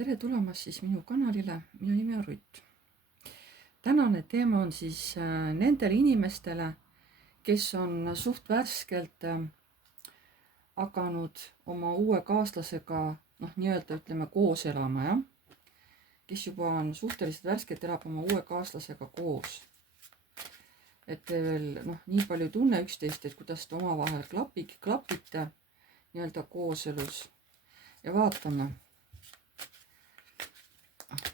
Tere tulemast siis minu kanalile, minu nimi on Rutt. Tänane teema on siis nendele inimestele, kes on suht värskelt hakanud oma uue kaaslasega nii-öelda ütleme koos elama, jah? Kes juba on suhteliselt värskelt elab oma uue kaaslasega koos. Et te veel nii palju ei tunne üksteist, et kuidas te omavahel klapite nii-öelda kooselus. Ja vaatame,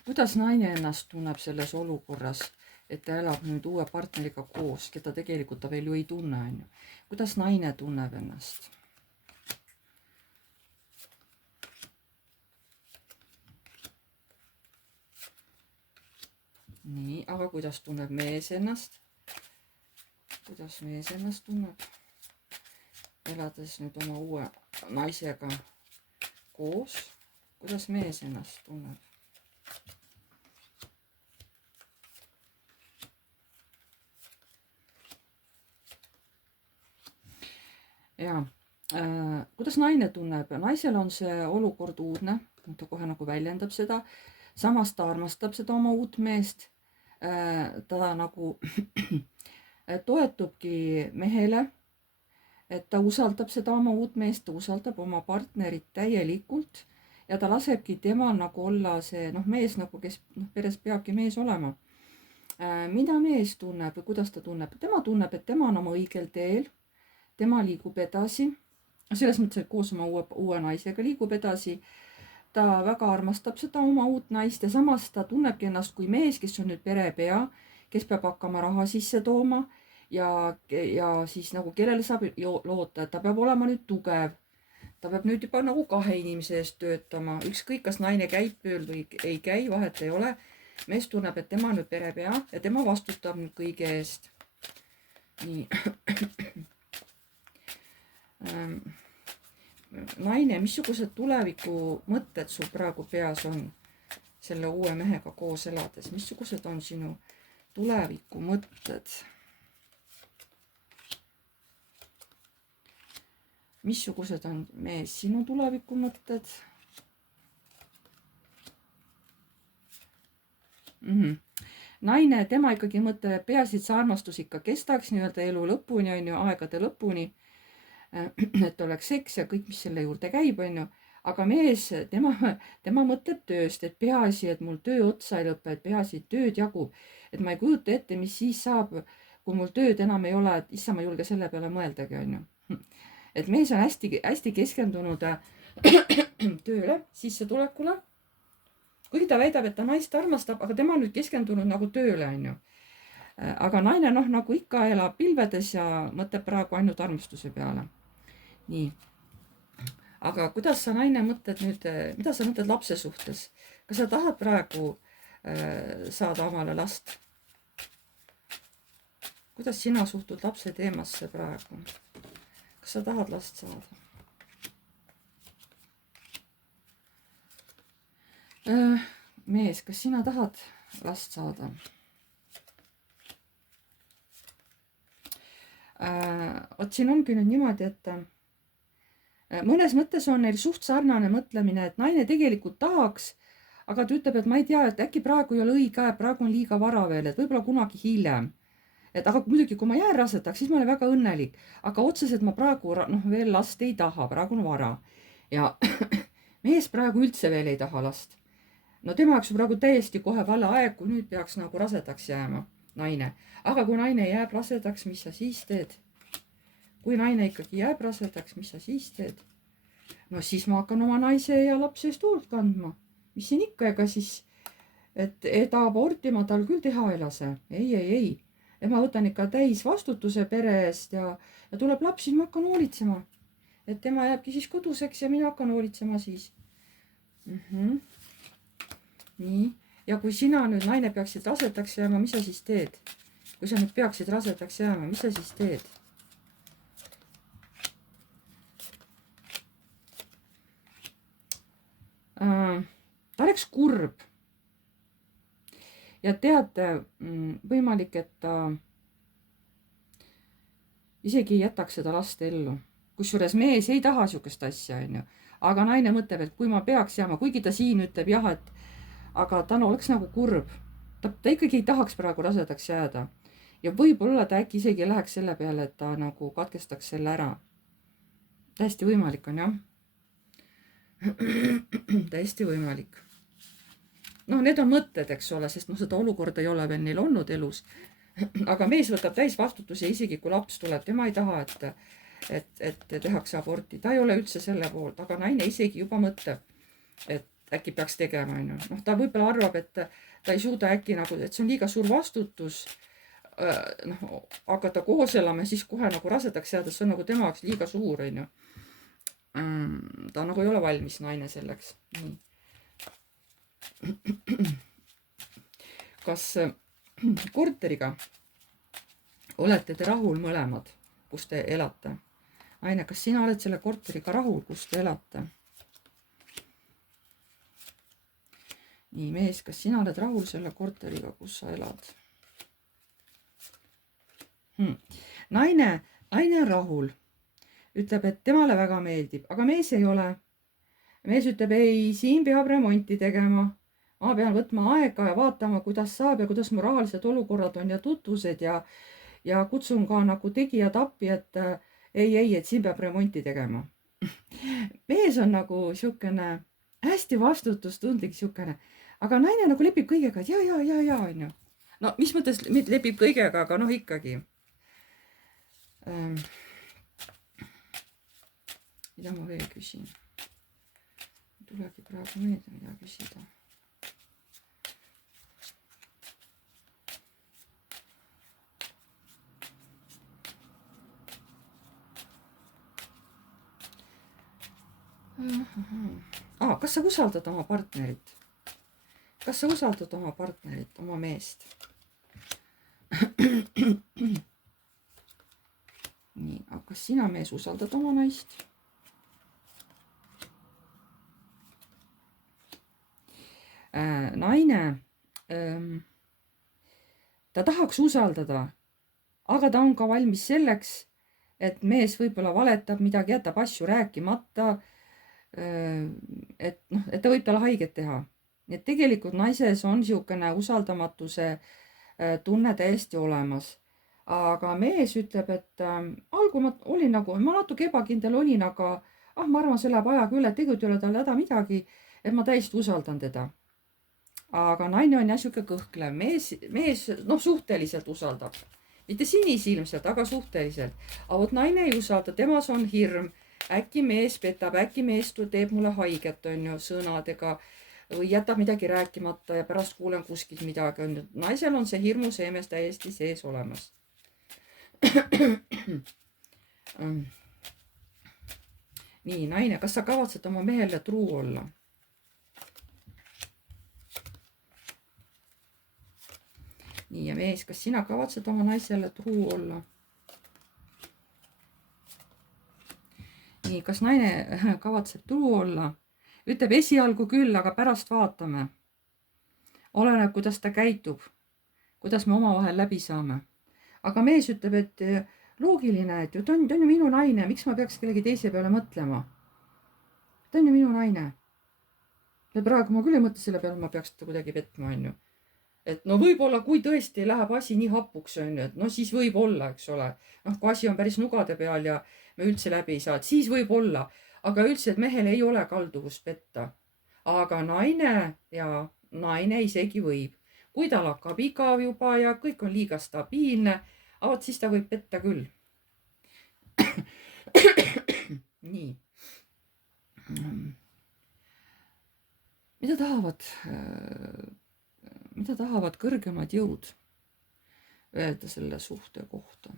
kuidas naine ennast tunneb selles olukorras, et ta elab nüüd uue partneriga koos, keda tegelikult ta veel ju ei tunne, on ju. Kuidas naine tunneb ennast? Nii, aga kuidas tunneb mees ennast? Kuidas mees ennast tunneb? Elades nüüd oma uue naisega koos. Kuidas mees ennast tunneb? Ja, kuidas naine tunneb? Naisel on see olukord uudne, ta kohe nagu väljendab seda, samas ta armastab seda oma uut meest, ta nagu toetubki mehele, et ta usaldab seda oma uut meest, ta usaldab oma partnerit täielikult ja ta lasebki temal nagu olla see mees, nagu kes peres peabki mees olema. Mida mees tunneb või kuidas ta tunneb? Tema tunneb, et tema on oma õigel teel. Tema liigub edasi, selles mõttes, et koos oma uue naisega liigub edasi. Ta väga armastab seda oma uut naist ja samas ta tunnebki ennast kui mees, kes on nüüd perepea, kes peab hakkama raha sisse tooma ja siis nagu kellele saab loota, et ta peab olema nüüd tugev. Ta peab nüüd juba nagu kahe inimese eest töötama, ükskõik kas naine käib tööl või ei käi, vahet ei ole. Mees tunneb, et tema on nüüd perepea ja tema vastutab nüüd kõige eest. Nii. Naine, missugused tuleviku mõtted sul praegu peas on selle uue mehega koos elades? Missugused on sinu tuleviku mõtted? Missugused on mees sinu tuleviku mõtted? Naine, tema ikkagi mõtleb, peaasi, et see armastus ikka kestaks nii-öelda elu lõpuni, on ju, aegade lõpuni. Et oleks seks ja kõik, mis selle juurde käib, on ju. Aga mees, tema mõtleb tööst, et peaasi, et mul töö otsa ei lõpe, et peaasi, et tööd jagub. Et ma ei kujuta ette, mis siis saab, kui mul tööd enam ei ole, et issa ma ei julge selle peale mõeldagi, on ju. Et mees on hästi keskendunud tööle, sissetulekule. Kuigi ta väidab, et ta naist armastab, aga tema on nüüd keskendunud nagu tööle, on ju. Aga naine nagu ikka elab pilvedes ja mõtleb praegu ainult armastuse peale. Nii. Aga kuidas sa naine mõtled nüüd, mida sa mõtled lapse suhtes? Kas sa tahad praegu saada omale last? Kuidas sina suhtud lapse teemasse praegu? Kas sa tahad last saada? Mees, kas sina tahad last saada? Ot siin ongi nüüd niimoodi, et mõnes mõttes on neil suht sarnane mõtlemine, et naine tegelikult tahaks, aga ta ütleb, et ma ei tea, et äkki praegu ei ole õige aeg, praegu on liiga vara veel, et võib-olla kunagi hiljem. Et aga muidugi, kui ma jään rasedaks, siis ma olen väga õnnelik, aga otseselt ma praegu veel last ei taha, praegu on vara. Ja mees praegu üldse veel ei taha last. No tema jaoks praegu täiesti kohe vale aeg, kui nüüd peaks nagu rasedaks jääma naine. Aga kui naine jääb rasedaks, mis sa siis teed? Kui naine ikkagi jääb rasedaks, mis sa siis teed? No siis ma hakkan oma naise ja lapse eest hoolt kandma. Mis siin ikka, ega siis, et aborti ma tal küll teha ei lase. Ei. Ja ma võtan ikka täis vastutuse pere eest ja tuleb laps, siis ma hakkan hoolitsema. Et tema jääbki siis koduseks ja mina hakkan hoolitsema siis. Nii. Ja kui sina nüüd naine peaksid rasedaks jääma, mis sa siis teed? Kui sa nüüd peaksid rasedaks jääma, mis sa siis teed? Ta oleks kurb. Ja tead, võimalik, et ta isegi ei jätaks seda last ellu. Kusjuures mees ei taha sihukest asja, on ju. aga naine mõtleb, et kui ma peaks jääma, kuigi ta siin ütleb jah, et aga ta oleks nagu kurb. Ta ikkagi ei tahaks praegu rasedaks jääda. Ja võib-olla ta äkki isegi läheks selle peale, et ta nagu katkestaks selle ära. Täiesti võimalik on, jah. Täiesti võimalik. No need on mõtted, eks ole, sest seda olukorda ei ole veel neil olnud elus. Aga mees võtab täis vastutuse, isegi kui laps tuleb, tema ei taha, et tehakse aborti. Ta ei ole üldse selle poolt, aga naine isegi juba mõtleb, et äkki peaks tegema. Ta võib-olla arvab, et ta ei suuda äkki nagu, et see on liiga suur vastutus hakata koos elama ja siis kohe nagu rasedaks jääda, see on nagu tema jaoks liiga suur. Ta nagu ei ole valmis naine selleks. Kas korteriga olete te rahul mõlemad, kus te elate? Aine, kas sina oled selle korteriga rahul, kus te elate? Nii, mees, kas sina oled rahul selle korteriga, kus sa elad? Naine on rahul. Ütleb, et temale väga meeldib, aga mees ei ole. Mees ütleb, ei, siin peab remonti tegema. Ma pean võtma aega ja vaatama, kuidas saab ja kuidas moraalsed olukorrad on ja tutvused ja kutsun ka nagu tegijad appi, et ei, et siin peab remonti tegema. Mees on nagu siukene hästi vastutustundlik siukene, aga naine nagu lepib kõigega, et ja, on ju. No mis mõttes lepib kõigega, aga noh ikkagi. Mida ma veel küsin? Tulegi praegu meelde, mida küsida. Kas sa usaldad oma partnerit? Kas sa usaldad oma partnerit, oma meest? Nii, aga kas sina, mees, usaldad oma naist? Naine, ta tahaks usaldada, aga ta on ka valmis selleks, et mees võib-olla valetab midagi, jätab asju rääkimata, et ta võib talle haiget teha. Nii et tegelikult naises on niisugune usaldamatuse tunne täiesti olemas. Aga mees ütleb, et algul ma olin nagu, ma natuke ebakindel olin, aga ma arvan, see läheb ajaga üle, tegelikult ei ole tal häda midagi, et ma täiesti usaldan teda. Aga naine on jah siuke kõhklev. Mees suhteliselt usaldab. Mitte sinisilmselt, aga suhteliselt. Aga vot naine ei usalda, temas on hirm. Äkki mees petab, äkki mees teeb mulle haiget, on ju, sõnadega või jätab midagi rääkimata ja pärast kuulen kuskilt midagi, on ju. Naisel on see hirmu seemes täiesti sees olemas. Nii, naine, kas sa kavatsed oma mehele truu olla? Nii, ja mees, kas sina kavatsed oma naisele truu olla? Nii, kas naine kavatseb truu olla? Ütleb esialgu küll, aga pärast vaatame. Oleneb, kuidas ta käitub. Kuidas me omavahel läbi saame. Aga mees ütleb, et loogiline, et ta on ju minu naine. Miks ma peaks kellegi teise peale mõtlema? Ta on ju minu naine. Ja praegu ma küll ei mõtle selle peale, ma peaks ta kuidagi petma, on ju. Et no võib-olla, kui tõesti läheb asi nii hapuks, on ju, et no siis võib olla, eks ole. Kui asi on päris nugade peal ja me üldse läbi ei saa, et siis võib olla. Aga üldse, et mehel ei ole kalduvust petta. Aga naine isegi võib. Kui tal hakkab igav juba ja kõik on liiga stabiilne, siis ta võib petta küll. Nii. Mida tahavad kõrgemad jõud öelda selle suhte kohta?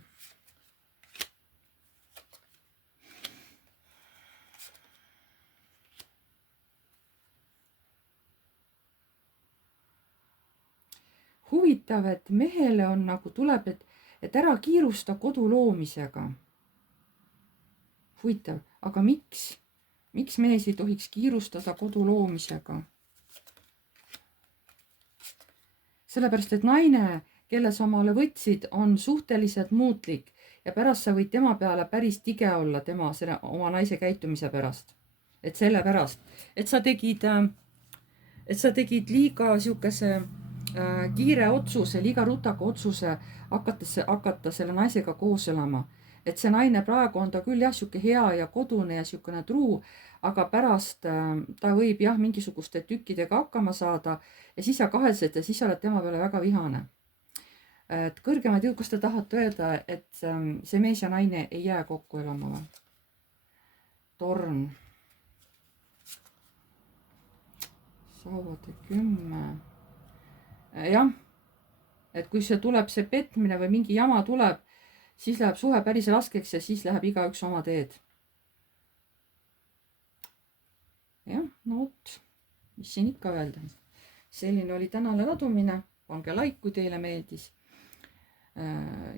Huvitav, et mehele on nagu tuleb, et ära kiirusta kodu loomisega. Huvitav, aga miks? Miks mees ei tohiks kiirustada kodu loomisega? Sellepärast, et naine, kelle sa omale võtsid, on suhteliselt muutlik ja pärast sa võid tema peale päris tige olla oma naise käitumise pärast. et sellepärast, et sa tegid, liiga siukese kiire otsuse, liiga rutaka otsuse hakata selle naisega koos elama. Et see naine praegu on ta küll jah, sihuke hea ja kodune ja siukene truu, aga pärast ta võib jah, mingisuguste tükkidega hakkama saada ja siis sa kahetsed ja siis sa oled tema peale väga vihane. Et kõrgemad jõud, kas te tahate öelda, et see mees ja naine ei jää kokku elama või? Torn. Sauvade 10. Jah, et kui see tuleb, see petmine või mingi jama tuleb, siis läheb suhe päris raskeks ja siis läheb igaüks oma teed. Jah, no vot, mis siin ikka öelda. Selline oli tänane ladumine. Pange like, kui teile meeldis.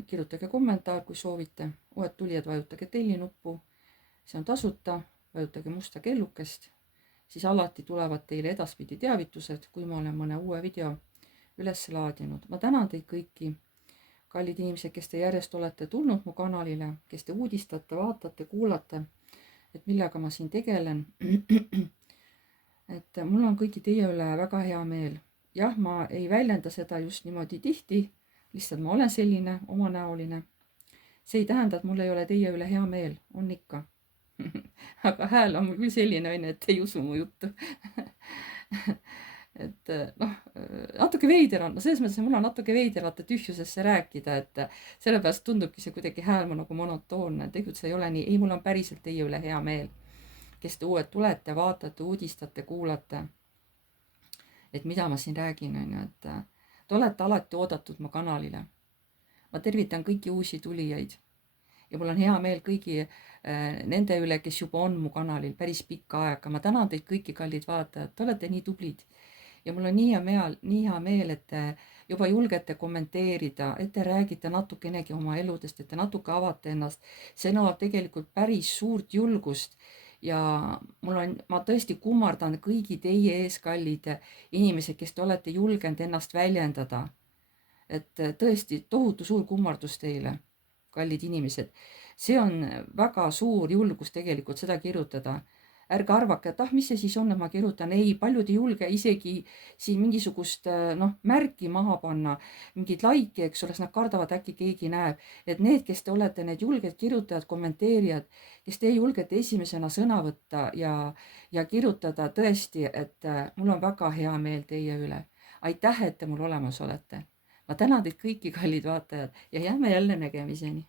Kirjutage kommentaar, kui soovite. Uued tulijad, vajutage telli nuppu. See on tasuta. Vajutage musta kellukest. Siis alati tulevad teile edaspidi teavitused, kui ma olen mõne uue video üles laadinud. Ma tänan teid kõiki, kallid inimesed, kes te järjest olete tulnud mu kanalile, kes te uudistate, vaatate, kuulate, et millega ma siin tegelen. Et mul on kõigi teie üle väga hea meel. Jah, ma ei väljenda seda just niimoodi tihti, lihtsalt ma olen selline omanäoline. See ei tähenda, et mul ei ole teie üle hea meel, on ikka. Aga hääl on mul küll selline, et ei usu mu juttu. Et noh, natuke veider on, selles mõttes, et mul on natuke veider vaata tühjusesse rääkida, et sellepärast tundubki see kuidagi hääl mu nagu monotoonne, tegelikult see ei ole nii, ei, mul on päriselt teie üle hea meel, kes te uued tulete, vaatate, uudistate, kuulate, et mida ma siin räägin, on ju, et te olete alati oodatud mu kanalile. Ma tervitan kõiki uusi tulijaid ja mul on hea meel kõigi nende üle, kes juba on mu kanalil päris pikka aega. Ma tänan teid kõiki, kallid vaatajad, te olete nii tublid. Ja mul on nii hea meel, et te juba julgete kommenteerida, et te räägite natukenegi oma eludest, et te natuke avate ennast. See nõuab tegelikult päris suurt julgust ja ma tõesti kummardan kõigi teie ees, kallid inimesed, kes te olete julgenud ennast väljendada. Et tõesti tohutu suur kummardus teile, kallid inimesed. See on väga suur julgus tegelikult seda kirjutada. Ärge arvake, et mis see siis on, et ma kirjutan. Ei, paljud ei julge isegi siin mingisugust märki maha panna, mingid laiki, eks ole, nad kardavad, äkki keegi näeb. Et need, kes te olete need julged kirjutajad, kommenteerijad, kes te julgete esimesena sõna võtta ja kirjutada tõesti, et mul on väga hea meel teie üle. Aitäh, et te mul olemas olete. Ma tänan teid kõiki, kallid vaatajad, ja jääme jälle nägemiseni.